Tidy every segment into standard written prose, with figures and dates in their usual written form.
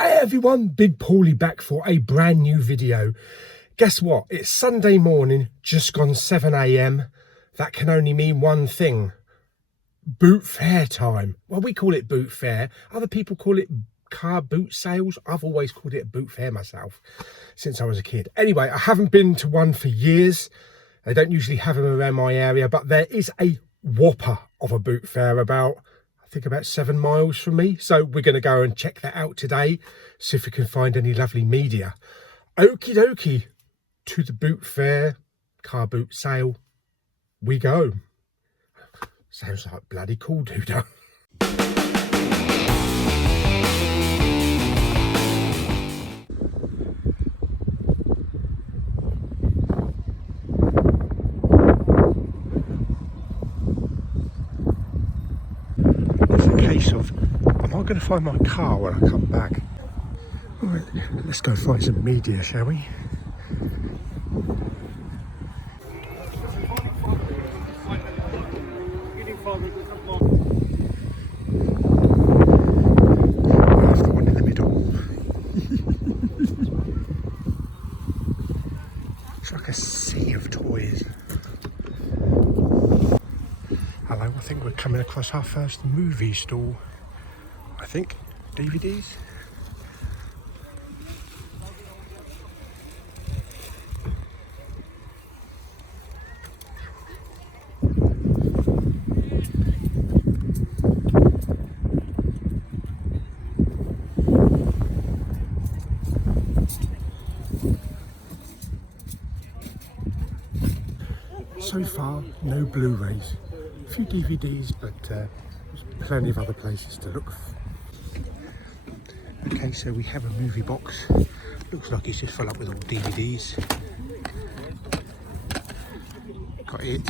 Hey everyone, Big Pauly back for a brand new video. Guess what? It's Sunday morning, just gone 7 AM. That can only mean one thing. Boot fair time. Well, we call it boot fair. Other people call it car boot sales. I've always called it a boot fair myself since I was a kid. Anyway, I haven't been to one for years. They don't usually have them around my area, but there is a whopper of a boot fair I think about 7 miles from me. So we're going to go and check that out today. See if we can find any lovely media. Okie dokie. To the boot fair, car boot sale, we go. Sounds like bloody cool, dude. Of, am I going to find my car when I come back? All right, let's go find some media, shall we? That's the one in the middle. It's like a sea of toys. Hello, I think we're coming across our first movie stall. I think DVDs. So far, no Blu-rays. A few DVDs, but there's plenty of other places to look. Okay, so we have a movie box. Looks like it's just full up with all DVDs. Got it.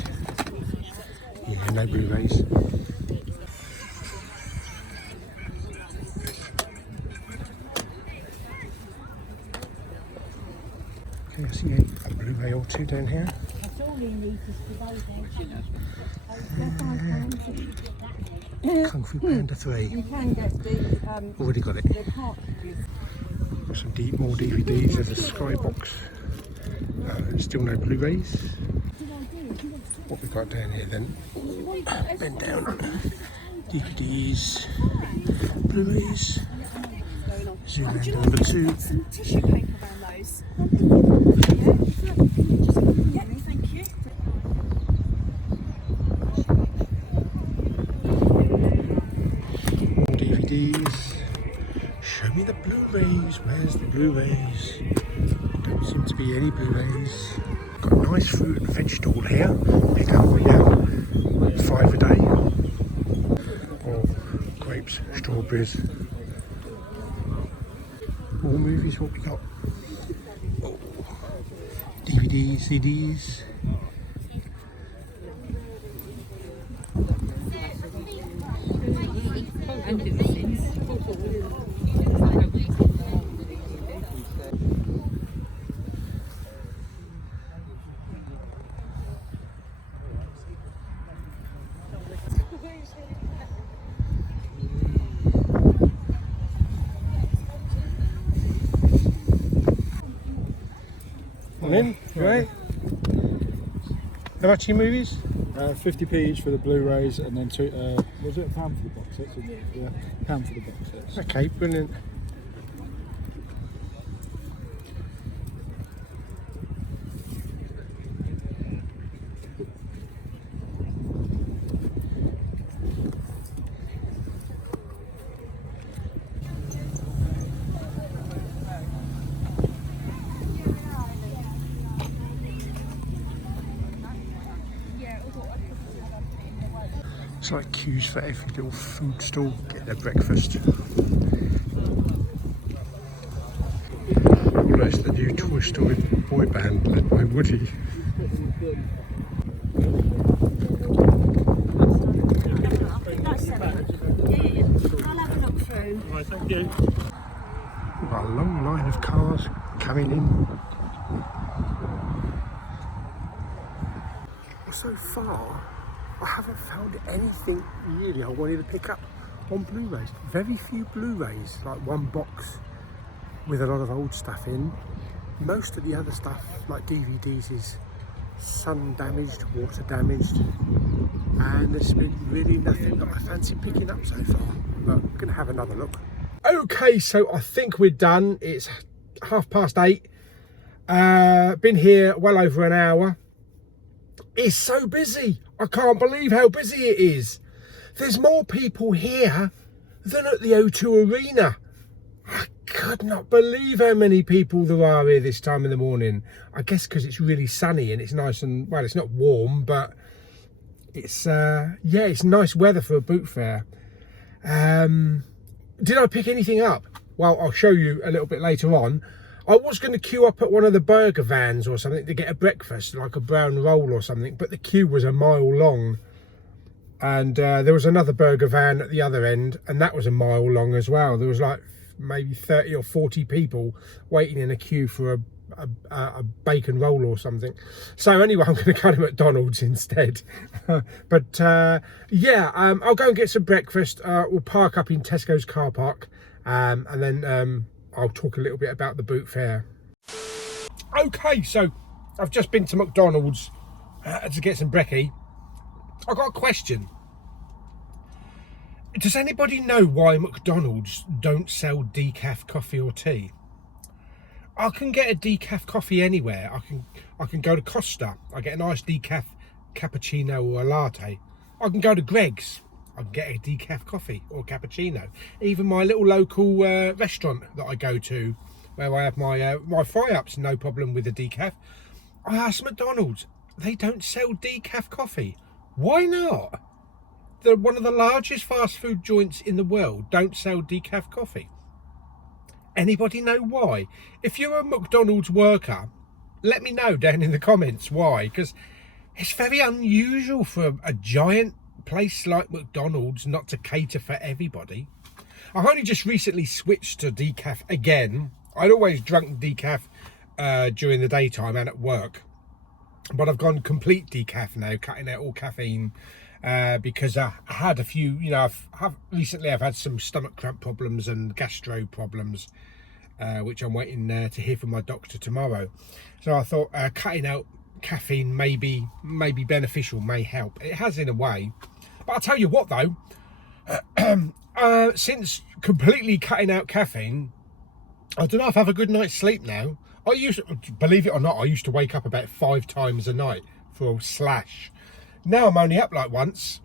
Yeah, no Blu-rays. Okay, I see a Blu-ray or two down here. Kung Fu Panda 3. You can get the already got it. Got some more DVDs. There's a Skybox. Still no Blu-rays. What we got down here then? Bend down. DVDs, Blu-rays. Zoom in to number 2. some tissue paper around those. Yeah, thank you. DVDs. Show me the Blu-rays. Where's the Blu-rays? Don't seem to be any Blu-rays. Got a nice fruit and veg stall here. Pick up now. 5 a day. Or grapes, strawberries. All movies. What we got? Oh. DVDs, CDs. In, right? How much are your movies? 50p each for the Blu-rays, and then was it £1 for the box sets? Yeah, £1 for the box sets. Okay, brilliant. It's like queues for every little food stall, get their breakfast. Oh, that's the new Toy Story boy band led by Woody. I'll have a look through. Right, thank you. We've got a long line of cars coming in. So far, I haven't found anything really I wanted to pick up on Blu-rays. Very few Blu-rays, like one box with a lot of old stuff in. Most of the other stuff, like DVDs, is sun damaged, water damaged, and there's been really nothing that I fancy picking up so far, but I'm going to have another look. Okay, so I think we're done. It's 8:30. Been here well over an hour. It's so busy. I can't believe how busy it is. There's more people here than at the O2 Arena. I could not believe how many people there are here this time in the morning. I guess because it's really sunny and it's nice and, well, it's not warm, but it's, yeah, it's nice weather for a boot fair. Did I pick anything up? Well, I'll show you a little bit later on. I was going to queue up at one of the burger vans or something to get a breakfast, like a brown roll or something, but the queue was a mile long. And there was another burger van at the other end, and that was a mile long as well. There was like maybe 30 or 40 people waiting in a queue for a bacon roll or something. So anyway, I'm going to go to McDonald's instead. But yeah, I'll go and get some breakfast. We'll park up in Tesco's car park, and then I'll talk a little bit about the boot fair. Okay, so I've just been to McDonald's to get some brekkie. I've got a question. Does anybody know why McDonald's don't sell decaf coffee or tea? I can get a decaf coffee anywhere. I can go to Costa. I get a nice decaf cappuccino or a latte. I can go to Greg's. I can get a decaf coffee or cappuccino. Even my little local restaurant that I go to, where I have my fry-ups, no problem with the decaf. I asked McDonald's. They don't sell decaf coffee. Why not? They're one of the largest fast food joints in the world, don't sell decaf coffee. Anybody know why? If you're a McDonald's worker, let me know down in the comments why, because it's very unusual for a giant place like McDonald's not to cater for everybody. I've only just recently switched to decaf again. I'd always drunk decaf during the daytime and at work, but I've gone complete decaf now, cutting out all caffeine, because I had a few, you know, recently I've had some stomach cramp problems and gastro problems, which I'm waiting to hear from my doctor tomorrow. So I thought cutting out caffeine may be beneficial, may help. It has in a way. But I'll tell you what though, since completely cutting out caffeine, I don't know if I have a good night's sleep now. I used to, believe it or not, I used to wake up about 5 times a night for a slash. Now I'm only up like once,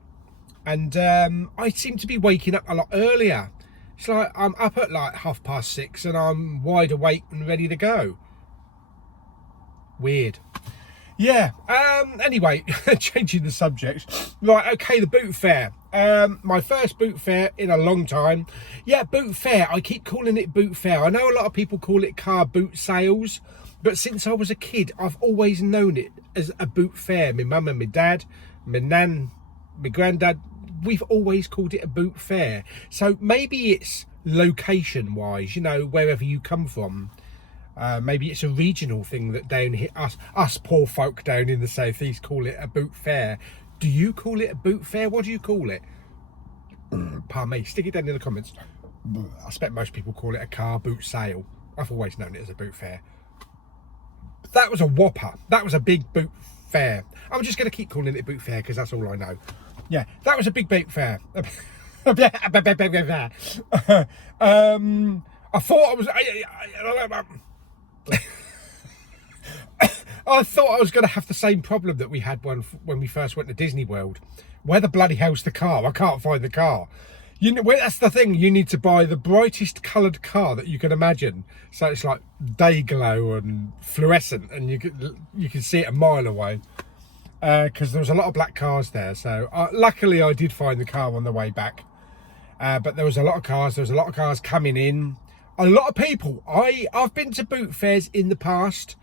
and I seem to be waking up a lot earlier. It's like I'm up at like 6:30 and I'm wide awake and ready to go. Weird. Yeah, anyway, changing the subject. Right, okay, the boot fair. My first boot fair in a long time. Yeah, boot fair. I keep calling it boot fair. I know a lot of people call it car boot sales, but since I was a kid, I've always known it as a boot fair. My mum and my dad, my nan, my granddad, we've always called it a boot fair. So maybe it's location-wise, you know, wherever you come from. Maybe it's a regional thing that down here, us poor folk down in the southeast call it a boot fair. Do you call it a boot fair? What do you call it? Pardon me, stick it down in the comments. I expect most people call it a car boot sale. I've always known it as a boot fair. That was a whopper. That was a big boot fair. I'm just going to keep calling it boot fair because that's all I know. Yeah, that was a big boot fair. I thought I was... I thought I was going to have the same problem that we had when we first went to Disney World. Where the bloody hell's the car? I can't find the car. You know, that's the thing. You need to buy the brightest coloured car that you can imagine. So it's like day glow and fluorescent, and you can see it a mile away. Because there was a lot of black cars there. So luckily I did find the car on the way back. But there was a lot of cars. There was a lot of cars coming in. A lot of people. I've been to boot fairs in the past.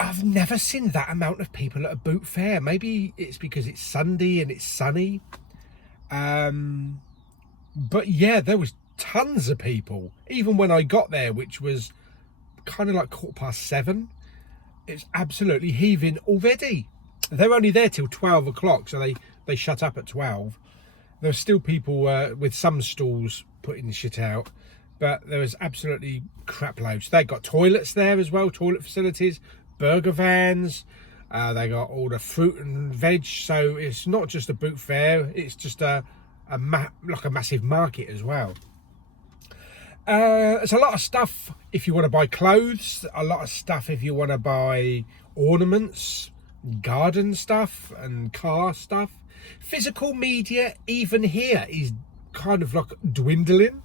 I've never seen that amount of people at a boot fair. Maybe it's because it's Sunday and it's sunny. But yeah, there was tons of people. Even when I got there, which was kind of like 7:15. It's absolutely heaving already. They're only there till 12 o'clock, so they shut up at 12. There's still people with some stalls putting shit out. but there was absolutely crap loads. They got toilets there as well, toilet facilities, burger vans. They got all the fruit and veg, so it's not just a boot fair, it's just like a massive market as well. There's a lot of stuff if you want to buy clothes, a lot of stuff if you want to buy ornaments, garden stuff and car stuff. Physical media, even here, is kind of like dwindling.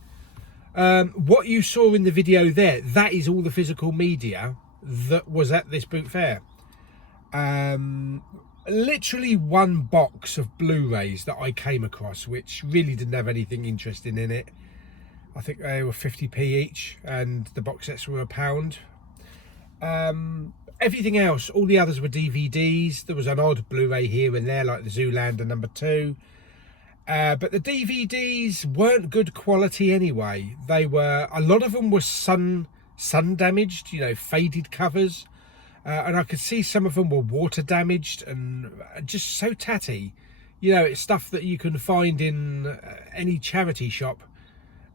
What you saw in the video there, that is all the physical media that was at this boot fair. Literally one box of Blu-rays that I came across, which really didn't have anything interesting in it. I think they were 50p each, and the box sets were £1. Everything else, all the others were DVDs. There was an odd Blu-ray here and there, like the Zoolander #2. But the DVDs weren't good quality anyway. They were, a lot of them were sun damaged, you know, faded covers. And I could see some of them were water damaged and just so tatty. You know, it's stuff that you can find in any charity shop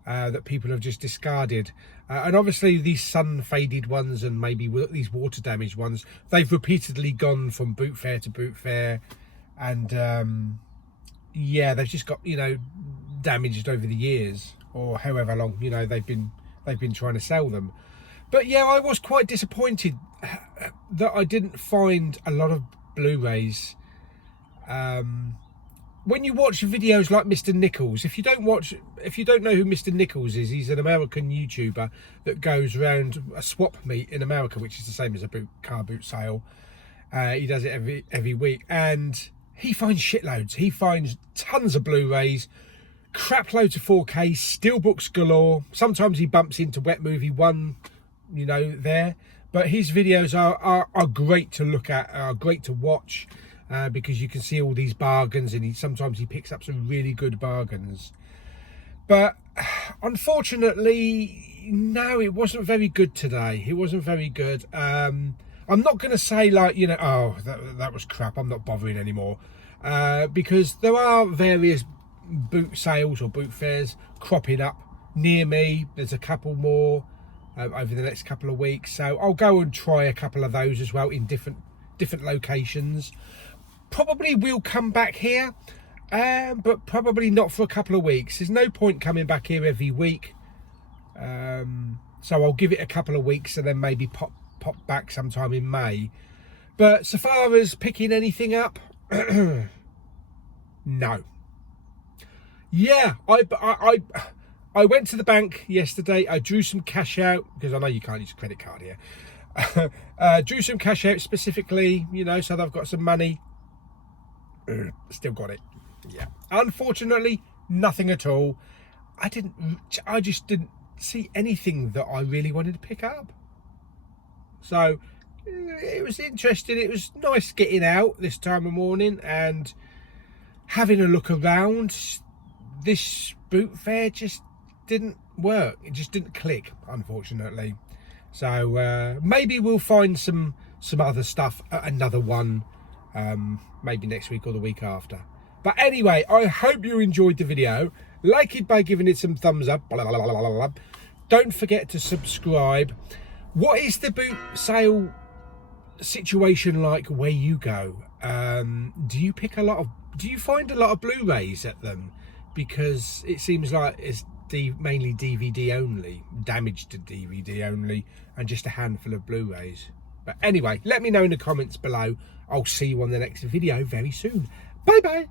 that people have just discarded. And obviously these sun faded ones and maybe these water damaged ones, they've repeatedly gone from boot fair to boot fair. And yeah, they've just got, you know, damaged over the years, or however long, you know, they've been trying to sell them. But yeah, I was quite disappointed that I didn't find a lot of Blu-rays. When you watch videos like Mr. Nichols, if you don't know who Mr. Nichols is, he's an American YouTuber that goes around a swap meet in America, which is the same as a car boot sale. He does it every week, and he finds shitloads. He finds tons of Blu-rays, crap loads of 4K, steelbooks galore. Sometimes he bumps into Wet Movie 1, you know, there. But his videos are great to look at, are great to watch. Because you can see all these bargains, and sometimes he picks up some really good bargains. But unfortunately, no, it wasn't very good today. It wasn't very good. I'm not going to say, like, you know, oh, that was crap, I'm not bothering anymore. Because there are various boot sales or boot fairs cropping up near me. There's a couple more over the next couple of weeks. So I'll go and try a couple of those as well in different locations. Probably will come back here, but probably not for a couple of weeks. There's no point coming back here every week. So I'll give it a couple of weeks and then maybe pop back sometime in May. But so far as picking anything up, no. Yeah, I went to the bank yesterday. I drew some cash out, because I know you can't use a credit card here. Drew some cash out specifically, you know, so that I've got some money. Still got it. Yeah, unfortunately nothing at all. I just didn't see anything that I really wanted to pick up. So it was interesting. It was nice getting out this time of morning and having a look around. This boot fair just didn't work. It just didn't click, unfortunately. So maybe we'll find some other stuff at another one, maybe next week or the week after. But anyway, I hope you enjoyed the video. Like it by giving it some thumbs up. Blah, blah, blah, blah, blah. Don't forget to subscribe. What is the boot sale situation like where you go? Do you find a lot of Blu-rays at them? Because it seems like it's mainly DVD only, damaged to DVD only, and just a handful of Blu-rays. But anyway, let me know in the comments below. I'll see you on the next video very soon. Bye bye.